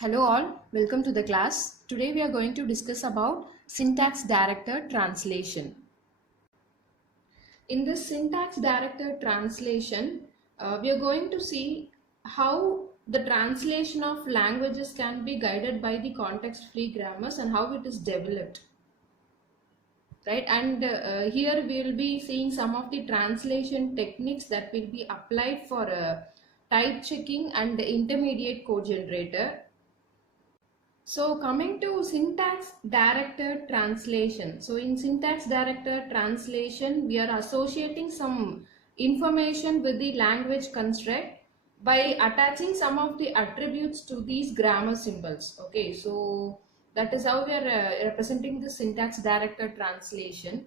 Hello all, welcome to the class. Today we are going to discuss about syntax directed translation. In this syntax directed translation, we are going to see how the translation of languages can be guided by the context-free grammars and how it is developed. Right, and here we will be seeing some of the translation techniques that will be applied for type checking and the intermediate code generator. So coming to syntax directed translation. So in syntax directed translation, we are associating some information with the language construct by attaching some of the attributes to these grammar symbols. Okay, so that is how we are representing the syntax directed translation.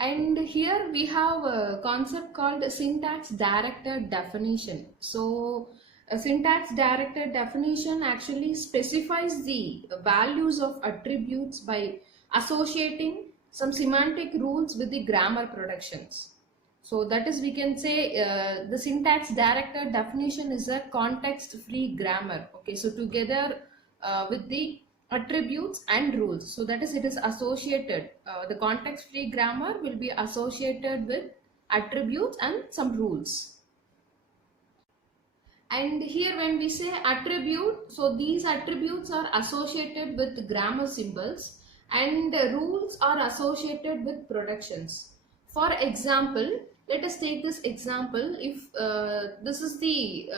And here we have a concept called syntax directed definition. So a syntax directed definition actually specifies the values of attributes by associating some semantic rules with the grammar productions. So that is, we can say the syntax directed definition is a context free grammar. Okay, so together with the attributes and rules, so that is, it is associated, the context free grammar will be associated with attributes and some rules. And here when we say attribute, so these attributes are associated with grammar symbols and rules are associated with productions. For example, let us take this example. If this is the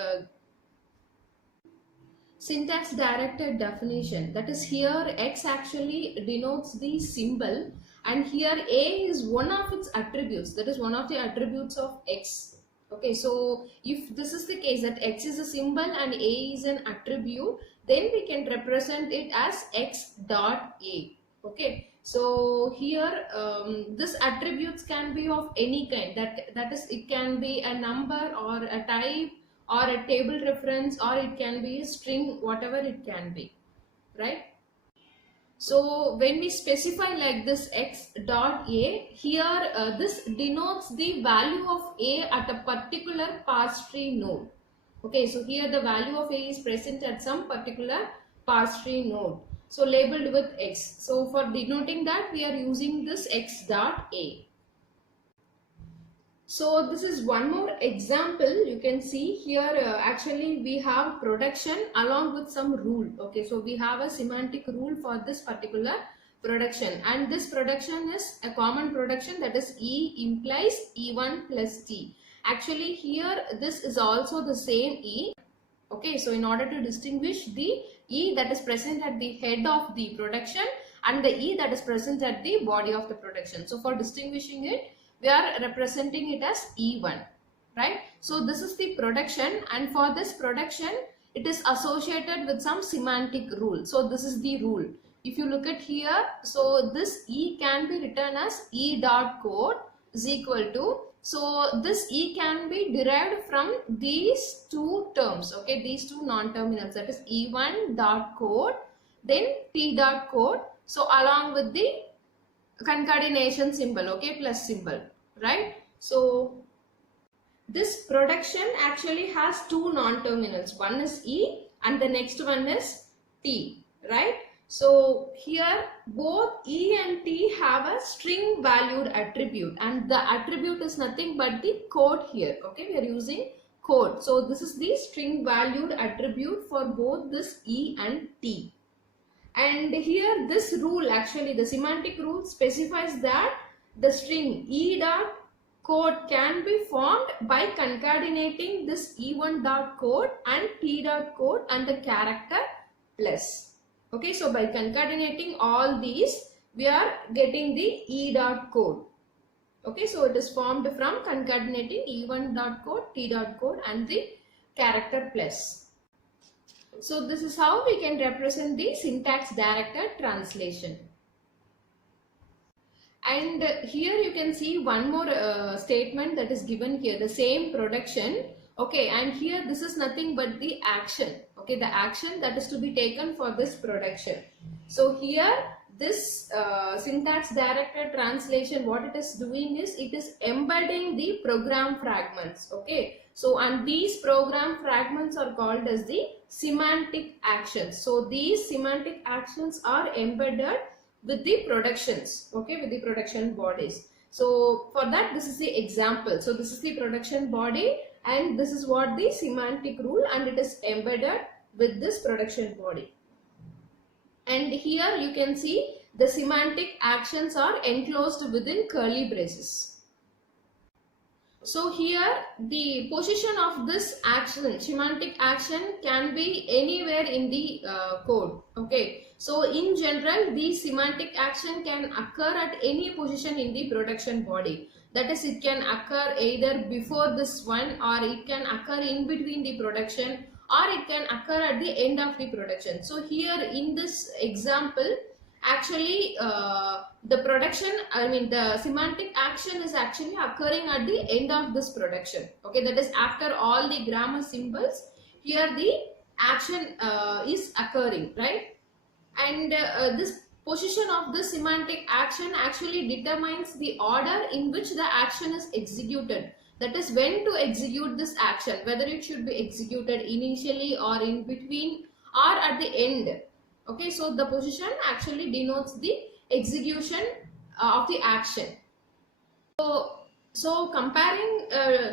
syntax directed definition, that is, here X actually denotes the symbol and here A is one of its attributes, that is one of the attributes of X. Okay, so if this is the case that X is a symbol and A is an attribute, then we can represent it as X dot A. Okay, so here this attributes can be of any kind, that is, it can be a number or a type or a table reference, or it can be a string, whatever it can be, right? So when we specify like this X dot A, here this denotes the value of A at a particular parse tree node. Okay, so here the value of A is present at some particular parse tree node, so labeled with X. So for denoting that, we are using this X dot A. So this is one more example. You can see here actually we have production along with some rule. Okay, so we have a semantic rule for this particular production, and this production is a common production, that is E implies E1 plus T. Actually here this is also the same E. Okay, so in order to distinguish the E that is present at the head of the production and the E that is present at the body of the production, so for distinguishing it, we are representing it as E1, right? So this is the production, and for this production it is associated with some semantic rule. So this is the rule. If you look at here, so this E can be written as E dot code is equal to, so this E can be derived from these two terms, okay, these two non-terminals, that is E1 dot code, then T dot code, so along with the concatenation symbol, okay, plus symbol, right? So this production actually has two non-terminals, one is E and the next one is T, right? So here both E and T have a string valued attribute, and the attribute is nothing but the code here. Okay, we are using code, so this is the string valued attribute for both this E and T. And here this rule, actually the semantic rule, specifies that the string E dot code can be formed by concatenating this E1 dot code and T dot code and the character plus. Okay, so by concatenating all these, we are getting the E dot code. Okay, so it is formed from concatenating E1 dot code, T dot code and the character plus. So this is how we can represent the syntax directed translation. And here you can see one more statement that is given here, the same production. Okay, and here this is nothing but the action. Okay, the action that is to be taken for this production. So here this syntax directed translation, what it is doing is, it is embedding the program fragments. Okay, So, and these program fragments are called as the semantic actions. So these semantic actions are embedded with the productions, okay, with the production bodies. So for that, this is the example. So this is the production body and this is what the semantic rule, and it is embedded with this production body. And here you can see the semantic actions are enclosed within curly braces. So here the position of this action, semantic action, can be anywhere in the code. Okay. So in general, the semantic action can occur at any position in the production body. That is, it can occur either before this one, or it can occur in between the production, or it can occur at the end of the production. So here in this example, actually the semantic action is actually occurring at the end of this production. Okay, that is after all the grammar symbols, here the action is occurring, right? And this position of the semantic action actually determines the order in which the action is executed. That is, when to execute this action, whether it should be executed initially or in between or at the end. Okay, so the position actually denotes the execution of the action. So comparing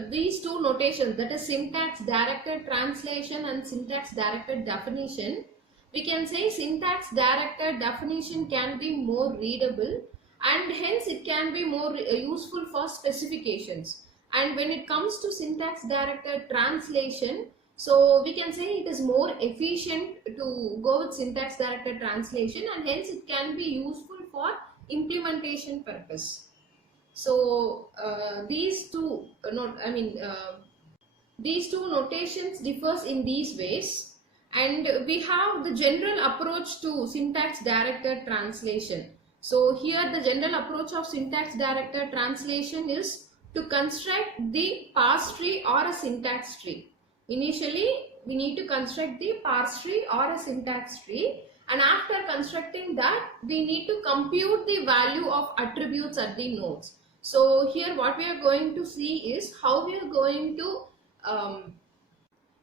these two notations, that is syntax directed translation and syntax directed definition, we can say syntax directed definition can be more readable and hence it can be more useful for specifications. And when it comes to syntax directed translation, so we can say it is more efficient to go with syntax directed translation, and hence it can be useful for implementation purpose. So these two notations differs in these ways, and we have the general approach to syntax directed translation. So here the general approach of syntax directed translation is to construct the parse tree or a syntax tree. Initially, we need to construct the parse tree or a syntax tree, and after constructing that, we need to compute the value of attributes at the nodes. So here what we are going to see is how we are going to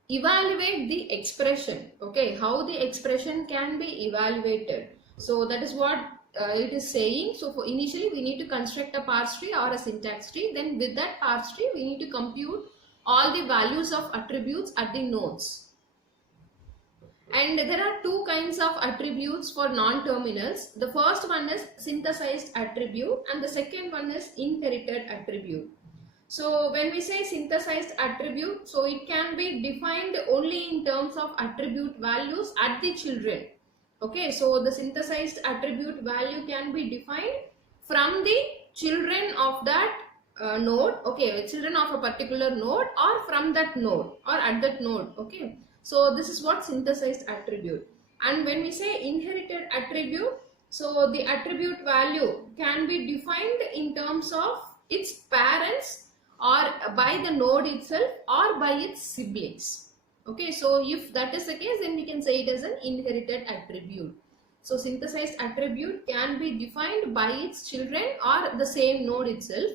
evaluate the expression. Okay, how the expression can be evaluated. So that is what it is saying. So for initially we need to construct a parse tree or a syntax tree. Then with that parse tree, we need to compute all the values of attributes at the nodes. And there are two kinds of attributes for non-terminals. The first one is synthesized attribute and the second one is inherited attribute. So when we say synthesized attribute, so it can be defined only in terms of attribute values at the children. Okay, so the synthesized attribute value can be defined from the children of that node, okay, children of a particular node or from that node or at that node. Okay, so this is what synthesized attribute. And when we say inherited attribute, so the attribute value can be defined in terms of its parents or by the node itself or by its siblings. Okay, so if that is the case, then we can say it as an inherited attribute. So synthesized attribute can be defined by its children or the same node itself,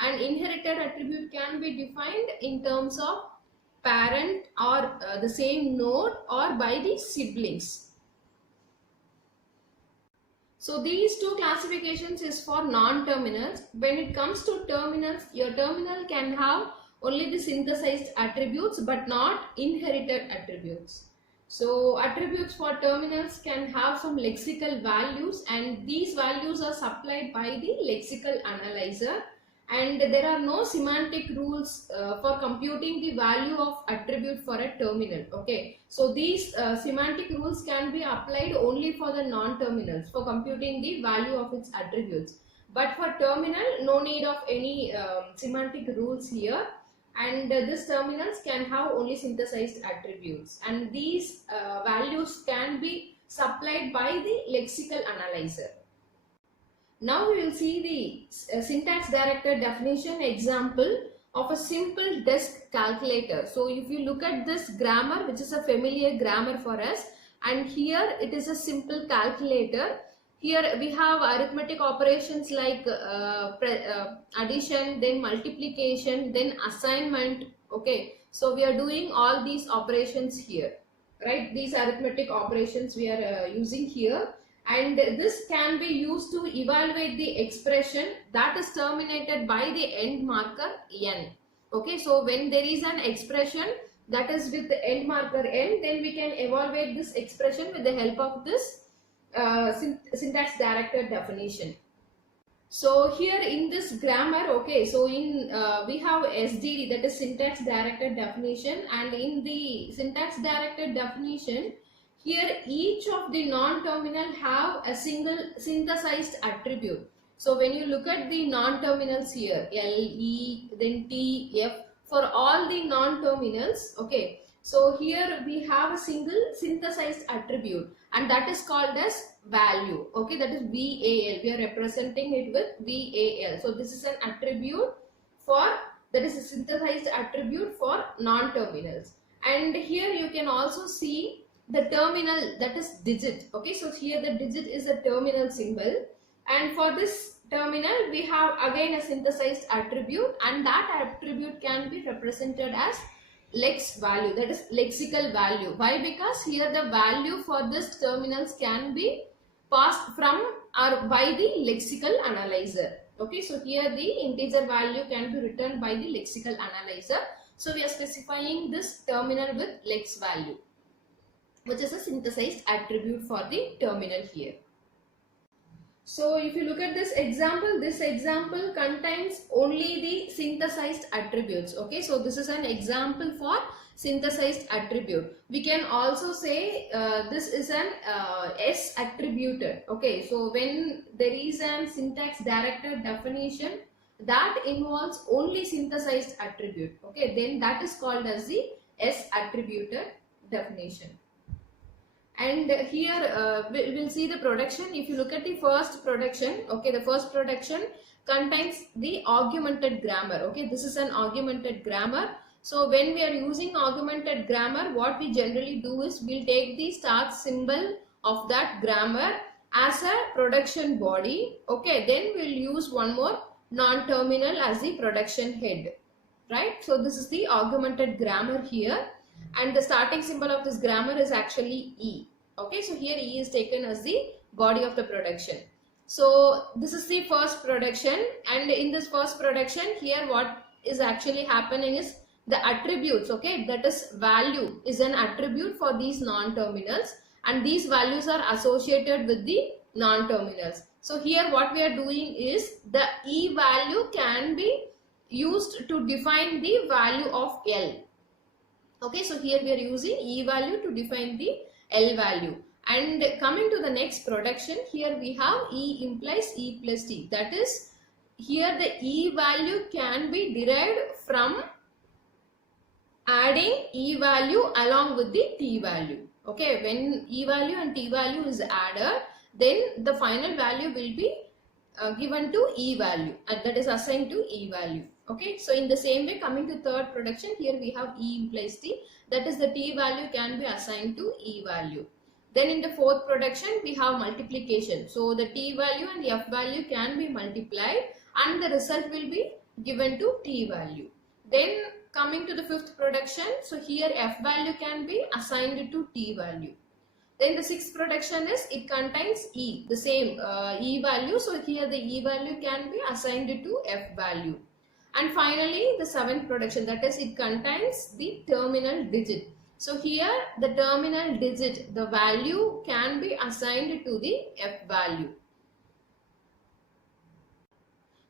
and inherited attribute can be defined in terms of parent or the same node or by the siblings. So these two classifications is for non-terminals. When it comes to terminals, your terminal can have only the synthesized attributes but not inherited attributes. So attributes for terminals can have some lexical values, and these values are supplied by the lexical analyzer, and there are no semantic rules for computing the value of attribute for a terminal. Okay, so these semantic rules can be applied only for the non-terminals for computing the value of its attributes, but for terminal no need of any semantic rules here, and this terminals can have only synthesized attributes, and these values can be supplied by the lexical analyzer. Now we will see the syntax directed definition example of a simple desk calculator. So if you look at this grammar, which is a familiar grammar for us, and here it is a simple calculator. Here we have arithmetic operations like addition, then multiplication, then assignment. Okay, So we are doing all these operations here, right? These arithmetic operations we are using here, and this can be used to evaluate the expression that is terminated by the end marker n. Okay, so when there is an expression that is with the end marker n, then we can evaluate this expression with the help of this syntax directed definition. So here in this grammar, okay, so in we have SDD, that is syntax directed definition, and in the syntax directed definition, here each of the non-terminal have a single synthesized attribute. So when you look at the non-terminals here, L, E, then T, F, for all the non-terminals, okay, so here we have a single synthesized attribute, and that is called as value. Okay, that is VAL. We are representing it with VAL. So this is an attribute for, that is a synthesized attribute for non-terminals. And here you can also see the terminal, that is digit. Okay, so here the digit is a terminal symbol, and for this terminal we have again a synthesized attribute, and that attribute can be represented as lex value, that is lexical value. Why? Because here the value for this terminals can be passed from or by the lexical analyzer. Okay, so here the integer value can be written by the lexical analyzer. So we are specifying this terminal with lex value, which is a synthesized attribute for the terminal here. So if you look at this example contains only the synthesized attributes. Okay, so this is an example for synthesized attribute. We can also say this is an S attributed. Okay, so when there is an syntax directed definition that involves only synthesized attribute, okay, then that is called as the S attributed definition. And here we'll see the production. If you look at the first production, okay, the first production contains the augmented grammar. Okay, this is an augmented grammar. So when we are using augmented grammar, what we generally do is we'll take the start symbol of that grammar as a production body. Okay, then we'll use one more non-terminal as the production head, right? So this is the augmented grammar here, and the starting symbol of this grammar is actually E. Okay, so here E is taken as the body of the production. So this is the first production, and in this first production here what is actually happening is the attributes, okay, that is value is an attribute for these non-terminals, and these values are associated with the non-terminals. So here what we are doing is the E value can be used to define the value of L. Okay, so here we are using E value to define the L value. And coming to the next production, here we have E implies E plus T. That is, here the E value can be derived from adding E value along with the T value. Okay, when E value and T value is added, then the final value will be given to E value, and that is assigned to E value. Okay, so in the same way, coming to third production, here we have E implies T, that is the T value can be assigned to E value. Then in the fourth production, we have multiplication. So the T value and the F value can be multiplied, and the result will be given to T value. Then coming to the fifth production, so here F value can be assigned to T value. Then the sixth production is, it contains E, the same E value. So here the E value can be assigned to F value. And finally the seventh production, that is, it contains the terminal digit. So here the terminal digit, the value can be assigned to the F value.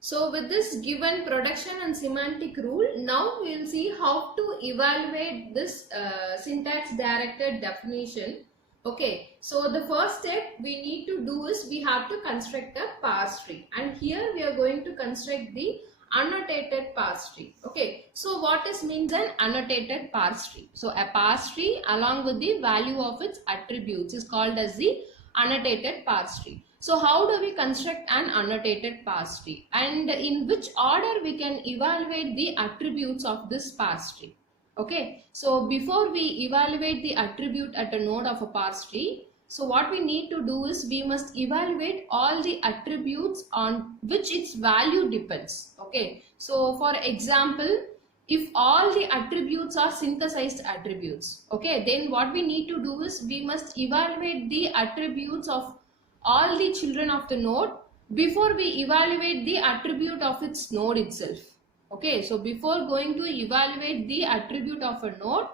So with this given production and semantic rule, now we will see how to evaluate this syntax directed definition. Okay, so the first step we need to do is we have to construct a parse tree, and here we are going to construct the annotated parse tree. Okay, so what is means an annotated parse tree? So a parse tree along with the value of its attributes is called as the annotated parse tree. So how do we construct an annotated parse tree, and in which order we can evaluate the attributes of this parse tree? Okay, so before we evaluate the attribute at a node of a parse tree, so what we need to do is we must evaluate all the attributes on which its value depends. Okay, so for example, if all the attributes are synthesized attributes, okay, then what we need to do is we must evaluate the attributes of all the children of the node before we evaluate the attribute of its node itself. Okay, so before going to evaluate the attribute of a node,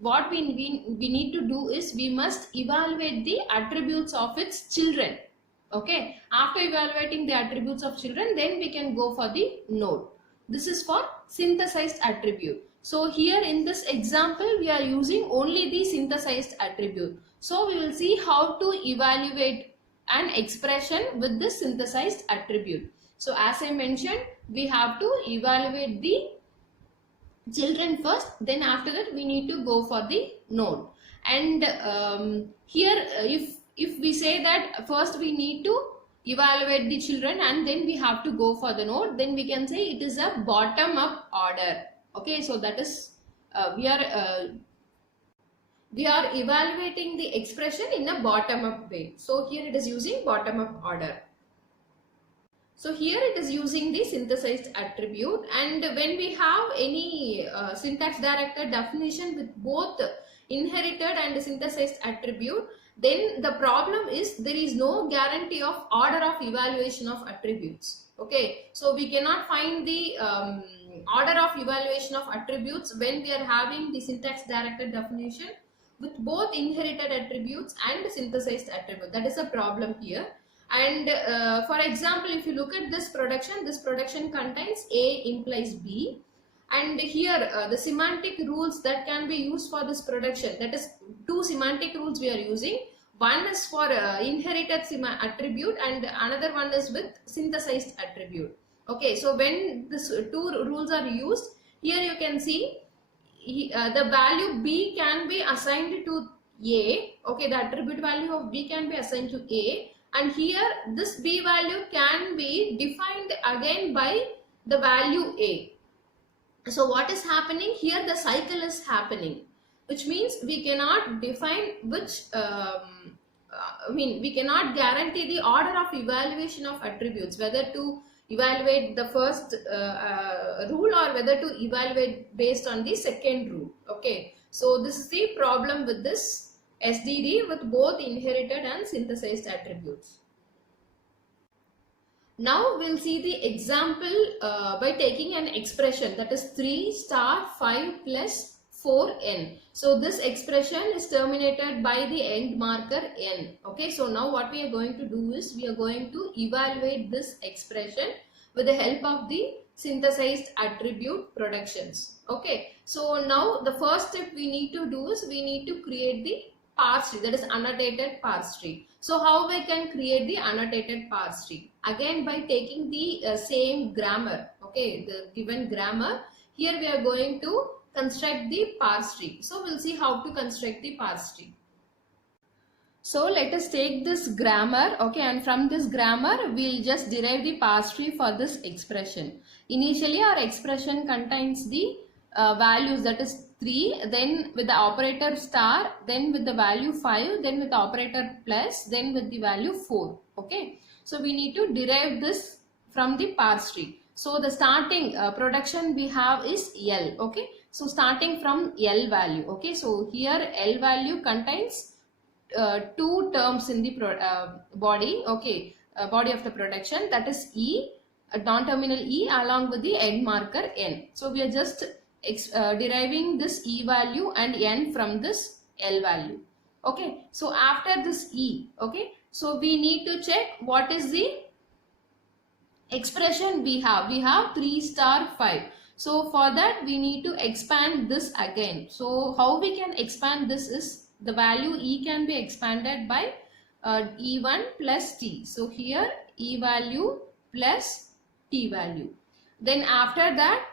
what we need to do is we must evaluate the attributes of its children. Okay, after evaluating the attributes of children, then we can go for the node. This is for synthesized attribute. So here in this example, we are using only the synthesized attribute. So we will see how to evaluate an expression with the synthesized attribute. So as I mentioned, we have to evaluate the children first, then after that we need to go for the node. And here if we say that first we need to evaluate the children and then we have to go for the node, then we can say it is a bottom up order. Okay, so that is we are evaluating the expression in a bottom up way. So here it is using bottom up order. So here it is using the synthesized attribute, and when we have any syntax directed definition with both inherited and synthesized attribute, then the problem is there is no guarantee of order of evaluation of attributes. Okay, so we cannot find the order of evaluation of attributes when we are having the syntax directed definition with both inherited attributes and synthesized attribute. That is a problem here. And for example, if you look at this production contains A implies B, and here the semantic rules that can be used for this production, that is two semantic rules we are using. One is for inherited attribute and another one is with synthesized attribute. Okay, so when these two rules are used, here you can see the value B can be assigned to A. Okay, the attribute value of B can be assigned to A. And here this B value can be defined again by the value A. So what is happening here? The cycle is happening, which means we cannot define which, we cannot guarantee the order of evaluation of attributes, whether to evaluate the first rule or whether to evaluate based on the second rule. Okay, so this is the problem with this SDD with both inherited and synthesized attributes. Now we'll see the example by taking an expression, that is 3 star 5 plus 4n. So this expression is terminated by the end marker n. Okay, so now what we are going to do is we are going to evaluate this expression with the help of the synthesized attribute productions. Okay, so now the first step we need to do is we need to create the parse tree, that is annotated parse tree. So how we can create the annotated parse tree? Again by taking the same grammar, okay, the given grammar. Here we are going to construct the parse tree. So we'll see how to construct the parse tree. So let us take this grammar, okay, and from this grammar we'll just derive the parse tree for this expression. Initially our expression contains the values, that is 3, then with the operator star, then with the value 5, then with the operator plus, then with the value 4. Okay, so we need to derive this from the parse tree. So the starting production we have is L. Okay, so starting from L value. Okay, so here L value contains two terms in the body. Okay, body of the production, that is E, non-terminal E along with the end marker N. So we are just deriving this E value and N from this L value. Okay, so after this E, okay, so we need to check what is the expression we have. We have 3 star 5. So for that we need to expand this again. So how we can expand this is the value E can be expanded by E1 plus T. So here E value plus T value. Then after that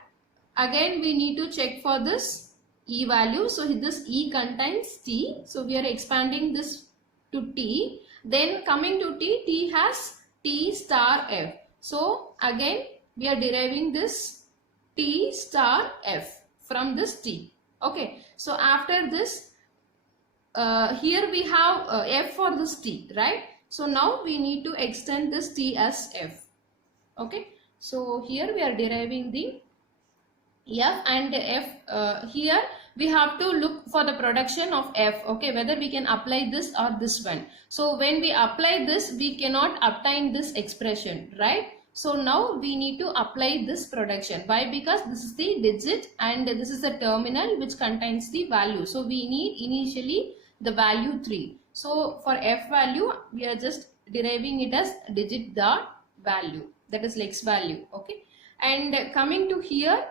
again we need to check for this E value. So this E contains T. So we are expanding this to T. Then coming to T, T has T star F. So again we are deriving this T star F from this T. Okay. So after this here we have F for this T, right? So now we need to extend this T as F. Okay. So here we are deriving the F and F. Here we have to look for the production of F, okay, whether we can apply this or this one. So when we apply this, we cannot obtain this expression, right? So now we need to apply this production. Why? Because this is the digit and this is the terminal which contains the value. So we need initially the value 3. So for F value, we are just deriving it as digit dot value, that is lex value, okay. And coming to here,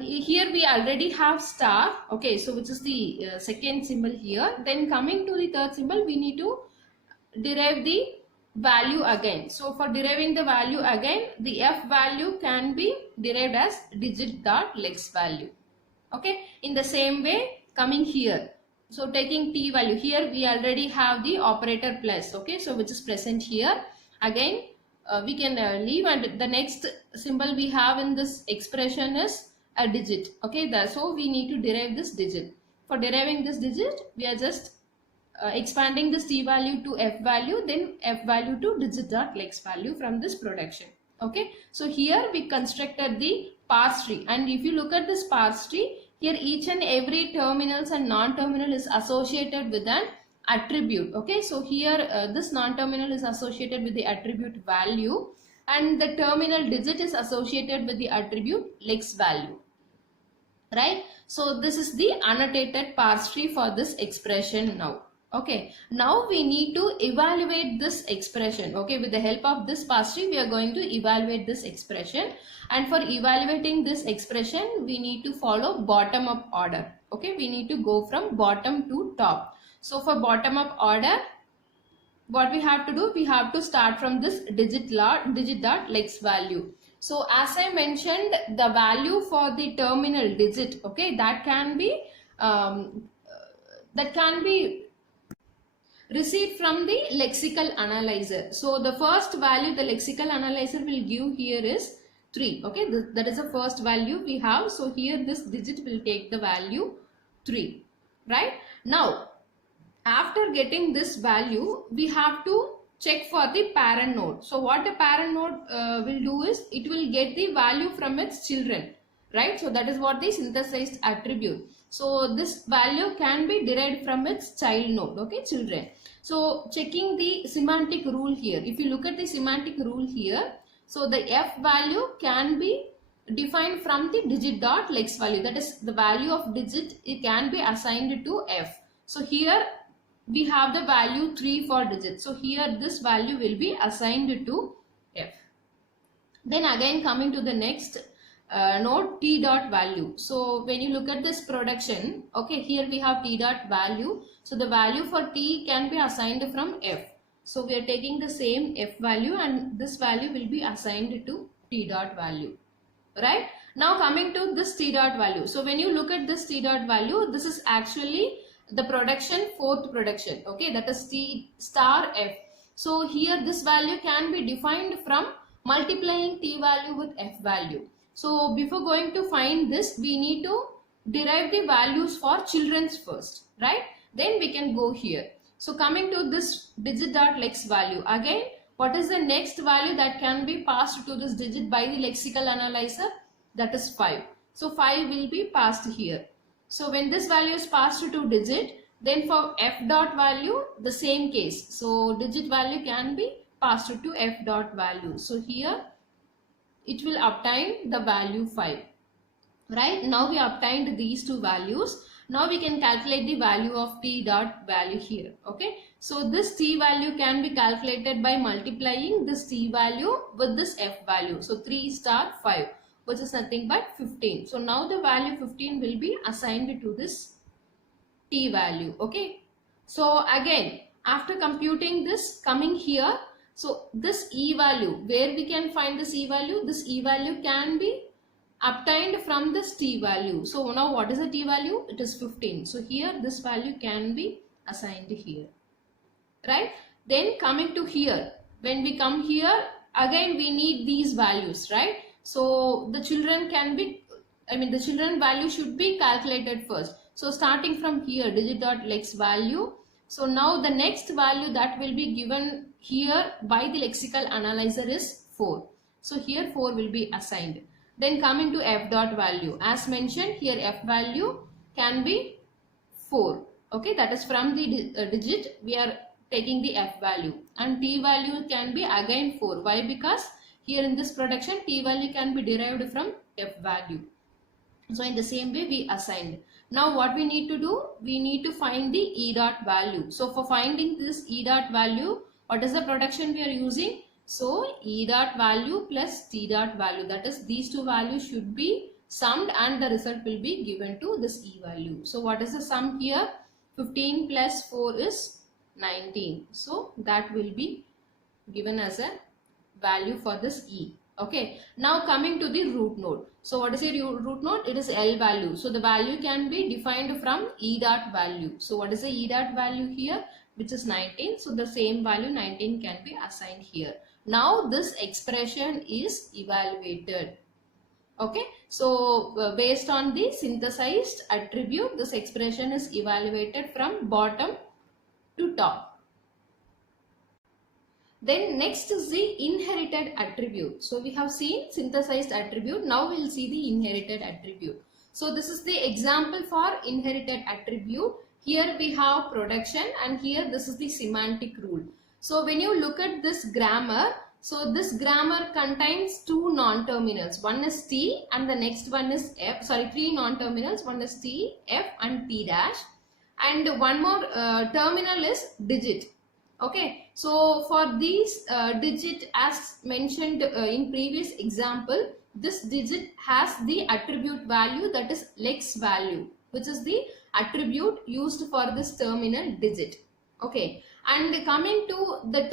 here we already have star, okay, so which is the second symbol here. Then coming to the third symbol, we need to derive the value again. So for deriving the value again, the F value can be derived as digit dot lex value, okay. In the same way, coming here, so taking t value, here we already have the operator plus, okay, so which is present here. Again we can leave, and the next symbol we have in this expression is a digit, okay. So we need to derive this digit. For deriving this digit, we are just expanding this t value to f value, then f value to digit dot lex value from this production, okay. So here we constructed the parse tree, and if you look at this parse tree, here each and every terminals and non-terminal is associated with an attribute, okay. So here this non-terminal is associated with the attribute value, and the terminal digit is associated with the attribute lex value, right? So this is the annotated parse tree for this expression now, okay. Now we need to evaluate this expression, okay. With the help of this parse tree, we are going to evaluate this expression, and for evaluating this expression, we need to follow bottom up order, okay. We need to go from bottom to top. So for bottom up order, what we have to do, we have to start from this digit dot lex value. So as I mentioned, the value for the terminal digit, okay, that can be received from the lexical analyzer. So the first value the lexical analyzer will give here is 3, okay. That is the first value we have. So here this digit will take the value 3, right? Now after getting this value, we have to check for the parent node. So what the parent node will do is, it will get the value from its children, right? So that is what the synthesized attribute. So this value can be derived from its child node, okay, children. So checking the semantic rule here, if you look at the semantic rule here, so the f value can be defined from the digit dot lex value, that is the value of digit, it can be assigned to f. So here we have the value 3 for digit, so here this value will be assigned to f. Then again coming to the next node, t dot value. So when you look at this production, okay, here we have t dot value, so the value for t can be assigned from f. So we are taking the same f value, and this value will be assigned to t dot value, right? Now coming to this t dot value, so when you look at this t dot value, this is actually the production, fourth production, okay, that is t star f. So here this value can be defined from multiplying t value with f value. So before going to find this, we need to derive the values for children's first, right? Then we can go here. So coming to this digit dot lex value, again what is the next value that can be passed to this digit by the lexical analyzer? That is 5. So 5 will be passed here. So when this value is passed to digit, then for f dot value, the same case. So digit value can be passed to f dot value. So here it will obtain the value 5. Right? Now we obtained these two values. Now we can calculate the value of t dot value here. Okay. So this t value can be calculated by multiplying this t value with this f value. So 3 star 5. Which is nothing but 15. So now the value 15 will be assigned to this t value, okay. So again, after computing this, coming here, so this e value, where we can find this e value? This e value can be obtained from this t value. So now what is the t value? It is 15. So here this value can be assigned here, right? Then coming to here, when we come here, again we need these values, right? So the children can be, the children value should be calculated first. So starting from here, digit dot lex value. So now the next value that will be given here by the lexical analyzer is 4. So here 4 will be assigned. Then coming to f dot value, as mentioned here, f value can be 4. Okay, that is from the digit we are taking the f value, and t value can be again 4. Why? Because here in this production t value can be derived from f value. So in the same way we assigned. Now what we need to do? We need to find the e dot value. So for finding this e dot value, what is the production we are using? So e dot value plus t dot value, that is these two values should be summed and the result will be given to this e value. So what is the sum here? 15 plus 4 is 19. So that will be given as a value for this e. Okay, now coming to the root node. So what is a root node? It is L value. So the value can be defined from e dot value. So what is the e dot value here? Which is 19. So the same value 19 can be assigned here. Now this expression is evaluated. Okay, so based on the synthesized attribute, this expression is evaluated from bottom to top. Then next is the inherited attribute. So we have seen synthesized attribute. Now we will see the inherited attribute. So this is the example for inherited attribute. Here we have production and here this is the semantic rule. So when you look at this grammar, so this grammar contains two non-terminals. One is T and the next one is F. Sorry, three non-terminals. One is T, F and T dash. And one more terminal is digit. Okay, so for these digit, as mentioned in previous example, this digit has the attribute value, that is lex value, which is the attribute used for this terminal digit. Okay, and coming to the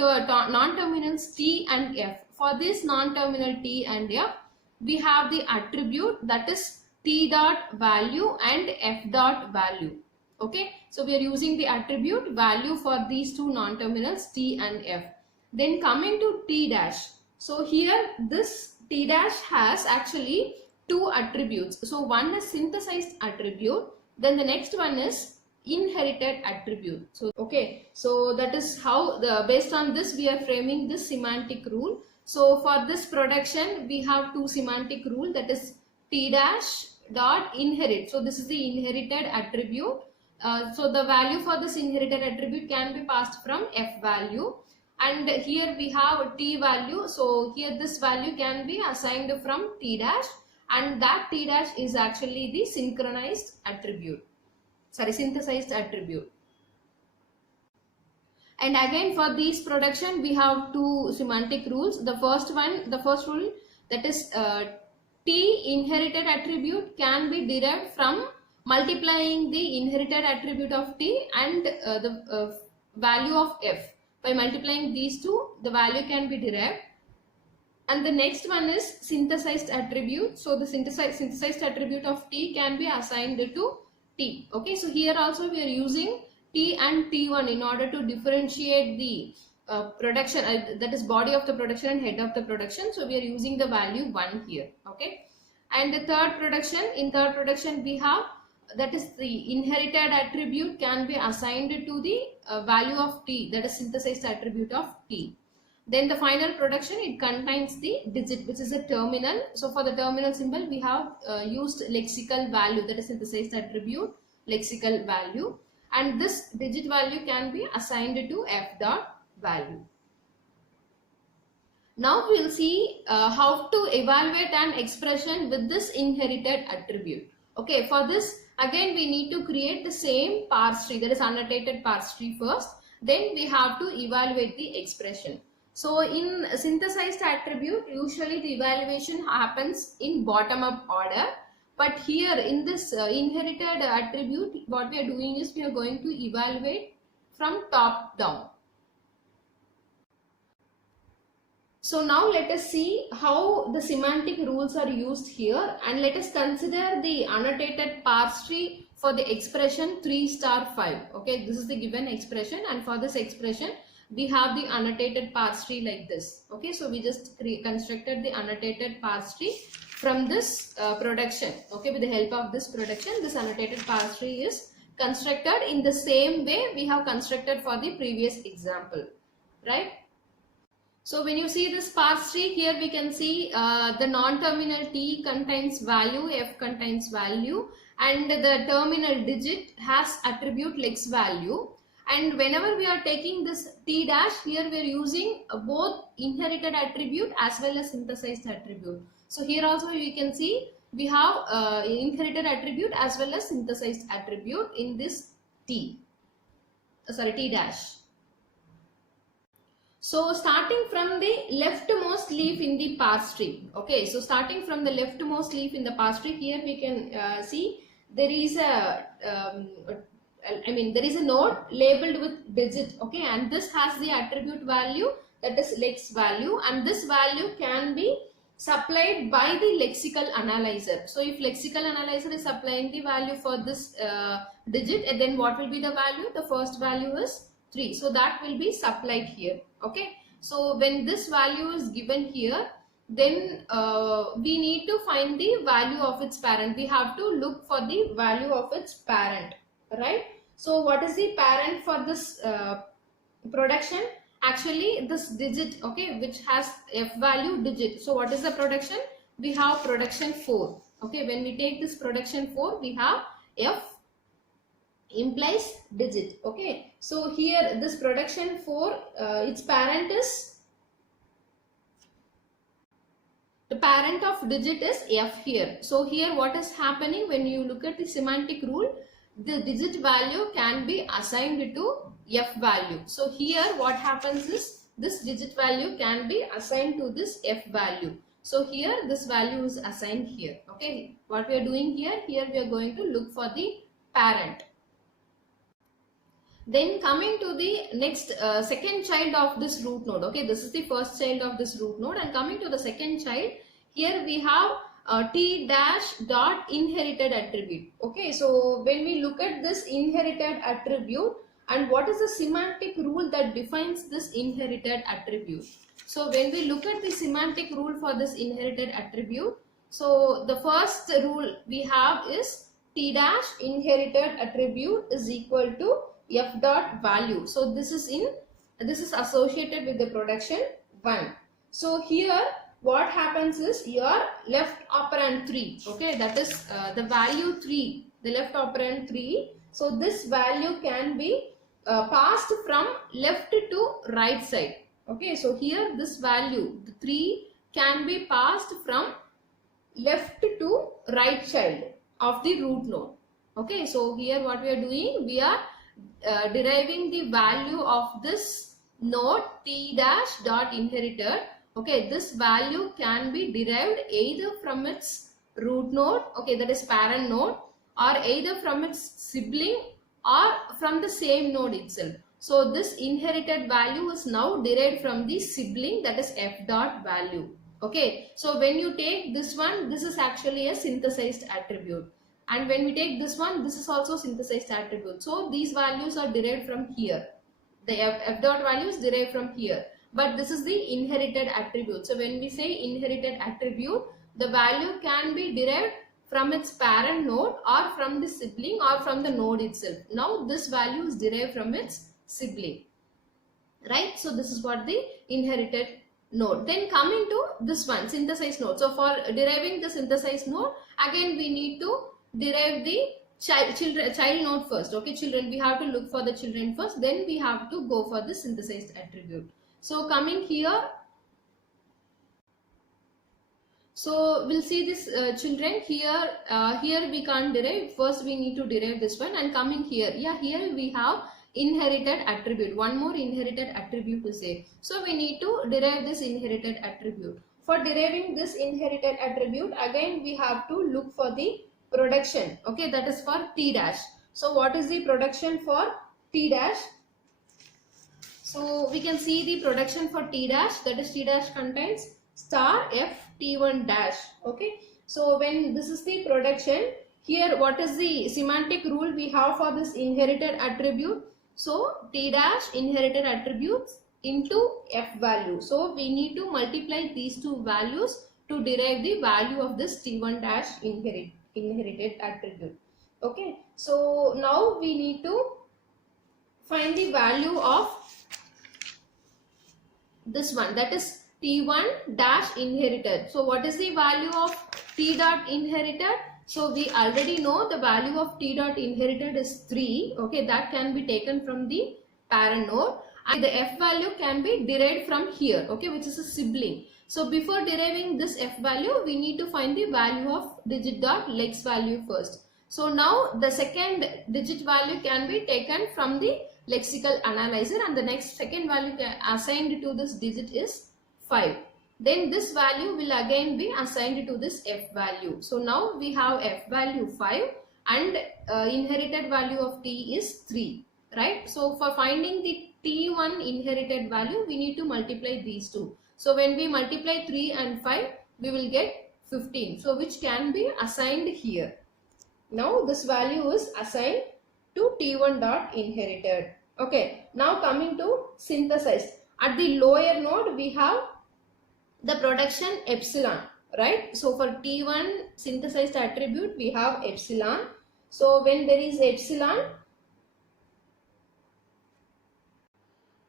non-terminals T and F. For this non-terminal T and F, we have the attribute, that is T dot value and F dot value. Okay, so we are using the attribute value for these two non-terminals T and F. Then coming to T dash. So here this T dash has actually two attributes. So one is synthesized attribute, then the next one is inherited attribute. So okay, so that is how based on this we are framing this semantic rule. So for this production we have two semantic rule, that is T dash dot inherit. So this is the inherited attribute. So the value for this inherited attribute can be passed from f value, and here we have t value. So here this value can be assigned from t dash, and that t dash is actually the synchronized attribute. Sorry, synthesized attribute. And again for these production we have two semantic rules. The first rule, that is t inherited attribute can be derived from multiplying the inherited attribute of t and the value of f. By multiplying these two, the value can be derived. And the next one is synthesized attribute. So the synthesized attribute of t can be assigned to t. Okay, so here also we are using t and t1 in order to differentiate the production, that is body of the production and head of the production. So we are using the value 1 here. Okay, and the third production we have, that is the inherited attribute can be assigned to the value of t, that is synthesized attribute of t. Then the final production, it contains the digit, which is a terminal. So for the terminal symbol we have used lexical value, that is synthesized attribute lexical value, and this digit value can be assigned to f dot value. Now we will see how to evaluate an expression with this inherited attribute. Okay, for this again we need to create the same parse tree, that is annotated parse tree first. Then we have to evaluate the expression. So in synthesized attribute, usually the evaluation happens in bottom up order. But here in this inherited attribute, what we are doing is we are going to evaluate from top down. So now let us see how the semantic rules are used here, and let us consider the annotated parse tree for the expression 3 star 5. Okay, this is the given expression, and for this expression we have the annotated parse tree like this. Okay, so we just constructed the annotated parse tree from this production. Okay, with the help of this production, this annotated parse tree is constructed in the same way we have constructed for the previous example, right? So when you see this parse tree, here we can see the non-terminal T contains value, F contains value, and the terminal digit has attribute lex value. And whenever we are taking this T dash, here we are using both inherited attribute as well as synthesized attribute. So here also you can see we have inherited attribute as well as synthesized attribute in this T dash. So starting from the leftmost leaf in the parse tree, okay, so starting from the leftmost leaf in the parse tree, here we can see there is a there is a node labeled with digit, okay, and this has the attribute value, that is lex value, and this value can be supplied by the lexical analyzer. So if lexical analyzer is supplying the value for this digit, then what will be the value? The first value is 3, so that will be supplied here, okay. So when this value is given here, then we need to find the value of its parent. We have to look for the value of its parent, right? So what is the parent for this production? Actually this digit, okay, which has F value digit. So what is the production? We have production 4, okay. When we take this production 4, we have F implies digit, okay. So here this production 4, its parent is, the parent of digit is F here. So here what is happening, when you look at the semantic rule, the digit value can be assigned to F value. So here what happens is this digit value can be assigned to this F value. So here this value is assigned here, okay. What we are doing here we are going to look for the parent. Then coming to the next second child of this root node, okay, this is the first child of this root node, and coming to the second child, here we have T dash dot inherited attribute, okay. So when we look at this inherited attribute, and what is the semantic rule that defines this inherited attribute? So when we look at the semantic rule for this inherited attribute, so the first rule we have is T dash inherited attribute is equal to F dot value. So this is associated with the production 1. So here what happens is your left operand 3, okay, that is the value 3, the left operand 3. So this value can be passed from left to right side, okay. So here this value, the 3, can be passed from left to right child of the root node, okay. So here what we are doing, we are deriving the value of this node T dash dot inherited, okay. This value can be derived either from its root node, okay, that is parent node, or either from its sibling or from the same node itself. So this inherited value is now derived from the sibling, that is F dot value, okay. So when you take this one, this is actually a synthesized attribute, and when we take this one, this is also synthesized attribute. So these values are derived from here, the F dot value is derived from here, but this is the inherited attribute. So when we say inherited attribute, the value can be derived from its parent node or from the sibling or from the node itself. Now this value is derived from its sibling, right? So this is what the inherited node. Then coming to this one, synthesized node. So for deriving the synthesized node, again we need to derive the child node first, okay. Children, we have to look for the children first, then we have to go for the synthesized attribute. So coming here, so we'll see this children here. Here we can't derive, first we need to derive this one, and coming here, yeah, here we have inherited attribute, one more inherited attribute to say. So we need to derive this inherited attribute. For deriving this inherited attribute, again we have to look for the production, okay, that is for T dash. So what is the production for T dash? So we can see the production for T dash, that is T dash contains star F T1 dash, okay. So when this is the production, here what is the semantic rule we have for this inherited attribute? So T dash inherited attributes into F value. So we need to multiply these two values to derive the value of this T1 dash inherited attribute, okay. So now we need to find the value of this one, that is T1 dash inherited. So what is the value of T dot inherited? So we already know the value of T dot inherited is 3. Okay, that can be taken from the parent node, and the F value can be derived from here, okay, which is a sibling. So before deriving this F value, we need to find the value of digit dot lex value first. So now the second digit value can be taken from the lexical analyzer, and the next second value assigned to this digit is 5. Then this value will again be assigned to this F value. So now we have F value 5 and inherited value of T is 3, right? So for finding the T1 inherited value, we need to multiply these two. So when we multiply 3 and 5, we will get 15. So which can be assigned here. Now this value is assigned to T1 dot inherited. Okay, now coming to synthesized. At the lower node, we have the production epsilon, right? So for T1 synthesized attribute, we have epsilon. So when there is epsilon,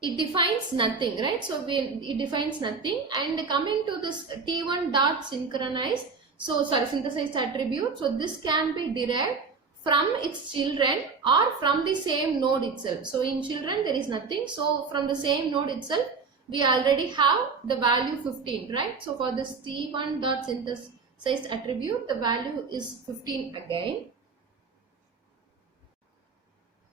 it defines nothing, right? So it defines nothing. And coming to this T1 dot synchronized, synthesized attribute. So this can be derived from its children or from the same node itself. So in children there is nothing. So from the same node itself, we already have the value 15, right? So for this T1 dot synthesized attribute, the value is 15 again.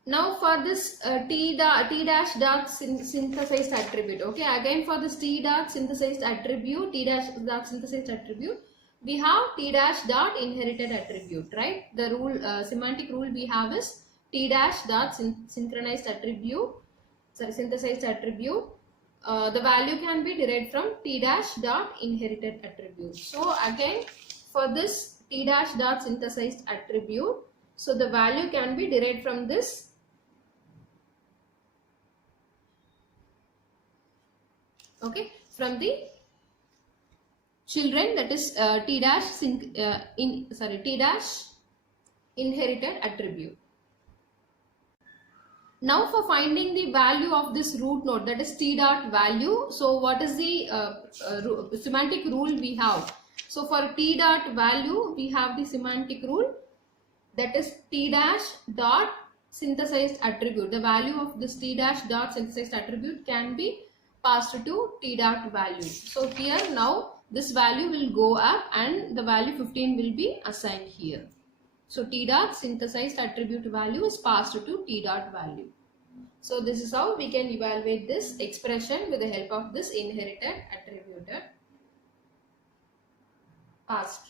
Now for this T dash dot synthesized attribute, okay, again for this T dot synthesized attribute, T dash dot synthesized attribute, we have T dash dot inherited attribute, right? The rule, semantic rule we have is T dash dot synchronized attribute, synthesized attribute. The value can be derived from T dash dot inherited attribute. So again for this T dash dot synthesized attribute, so the value can be derived from this from the children, that is T dash T dash inherited attribute. Now for finding the value of this root node, that is T dot value. So what is the semantic rule we have? So for T dot value, we have the semantic rule, that is T dash dot synthesized attribute. The value of this T dash dot synthesized attribute can be passed to T dot value. So here now this value will go up and the value 15 will be assigned here. So T dot synthesized attribute value is passed to T dot value. So this is how we can evaluate this expression with the help of this inherited attributed passed.